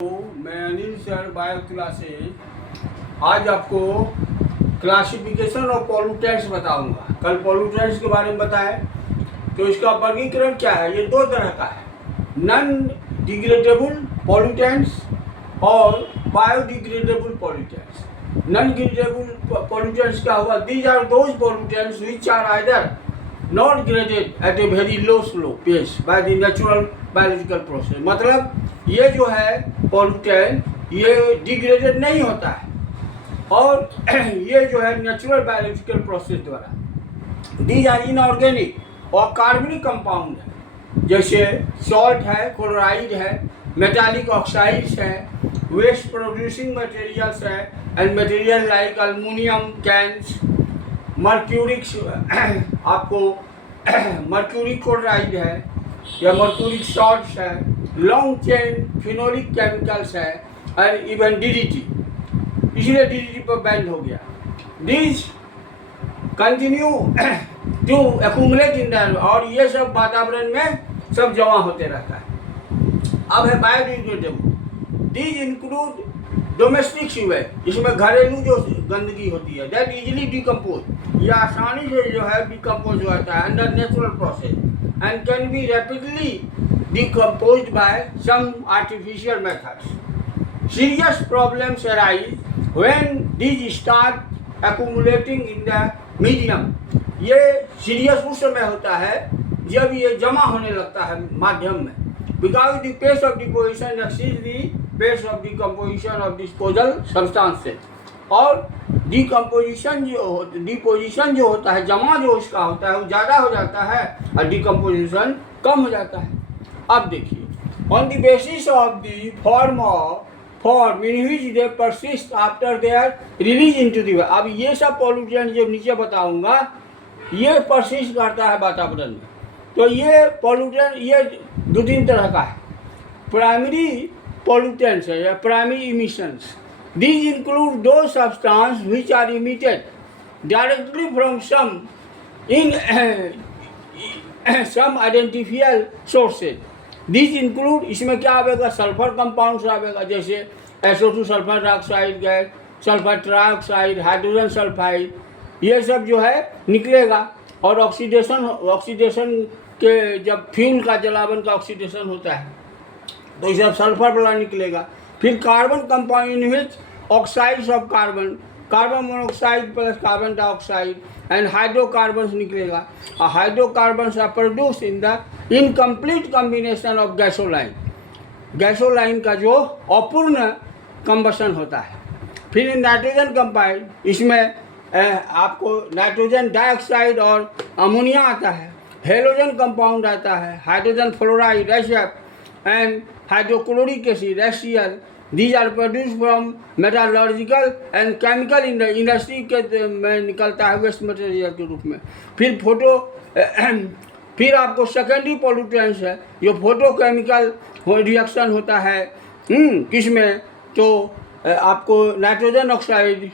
मैं Anil sir bio classes आज आपको क्लासिफिकेशन ऑफ पॉल्यूटेंट्स बताऊंगा। कल पॉल्यूटेंट्स के बारे में बताएं तो इसका वर्गीकरण क्या है। ये दो तरह का है, नॉन डिग्रेडेबल पॉल्यूटेंट्स और biodegradable pollutants. Non degradable pollutants क्या हुआ? These are those pollutants which are either not graded at a very low slow pace by the natural biological process. मतलब ये जो है पॉल्यूटेंट ये डिग्रेडेड नहीं होता है और ये जो है नेचुरल बायोलॉजिकल प्रोसेस द्वारा। दीज आर इनऑर्गेनिक और कार्बनिक कंपाउंड है, जैसे सॉल्ट है, क्लोराइड है, मेटालिक ऑक्साइड्स है, वेस्ट प्रोड्यूसिंग मटेरियल्स है and material like aluminium cans, mercuric आपको मर्क्यूरिक क्लोराइड है या मर्क्यूरिक सॉल्ट्स है, लॉन्ग चेन फिनोलिक केमिकल्स है और इवन डीडीटी, इसलिए डीडीटी पर बैन हो गया। This continue to accumulate in the, और ये सब वातावरण में सब जमा होते रहता है। अब है biodegradable. These include domestic sewage, इसमें घरेलू जो गंदगी होती है, दैट इजीली डिकम्पोज, ये आसानी से जो है डिकम्पोज होता है under natural process and can be rapidly decomposed by some artificial methods. Serious problems arise when these start accumulating in the medium. ये सीरियस उस समय होता है जब ये जमा होने लगता है माध्यम में, because the pace of deposition exceeds the pace of decomposition of disposal substances. और डिकम्पोजिशन जो होता है, जमा जो उसका होता है वो ज़्यादा हो जाता है और डिकम्पोजिशन कम हो जाता है। अब देखिए, on the basis of the form in which they persist after their release into the, अब ये सब पॉल्यूटेंट जो नीचे बताऊंगा ये परसिस्ट करता है वातावरण में। तो ये पॉल्यूटेंट ये दो तीन तरह का है। प्राइमरी पॉल्यूटेंट्स है या primary emissions. These include those substances which are emitted directly from some identifiable sources. These include, इसमें क्या आवेगा? सल्फर कंपाउंड्स आवेगा, जैसे SO2 sulphur dioxide gas, sulphur trioxide, hydrogen sulphide, ये सब जो है निकलेगा। और ऑक्सीडेशन के जब फ्यूल का जलावन का ऑक्सीडेशन होता है तो ये सब सल्फर वाला निकलेगा। फिर carbon compound in which oxides of carbon monoxide plus carbon dioxide and hydrocarbons निकलेगा। और hydrocarbons are produce in the incomplete combination of gasoline का जो अपूर्ण कंबशन होता है। फिर नाइट्रोजन कंपाउंड, इसमें आपको नाइट्रोजन डाइऑक्साइड और अमोनिया आता है। हेलोजन कंपाउंड आता है, hydrogen fluoride and hydrochloric acid HCl। These are produced from metallurgical and chemical industry के में निकलता है वेस्ट मटेरियल के रूप में। फिर आपको सेकेंडरी पॉल्यूटेंट्स है, जो फोटोकेमिकल रिएक्शन होता है किसमें, तो आपको नाइट्रोजन ऑक्साइड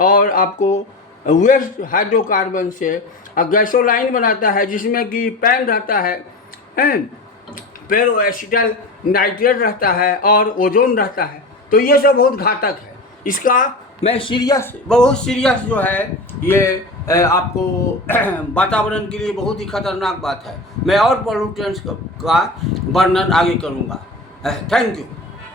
और आपको वेस्ट हाइड्रोकार्बन से गैसोलाइन बनाता है, जिसमें कि पैन रहता है, पेरो एसिटल नाइट्रेट रहता है और ओजोन रहता है। तो ये सब बहुत घातक है। इसका मैं बहुत सीरियस जो है ये आपको वातावरण के लिए बहुत ही खतरनाक बात है। मैं और पॉल्यूटेंट्स का वर्णन आगे करूँगा। Thank you.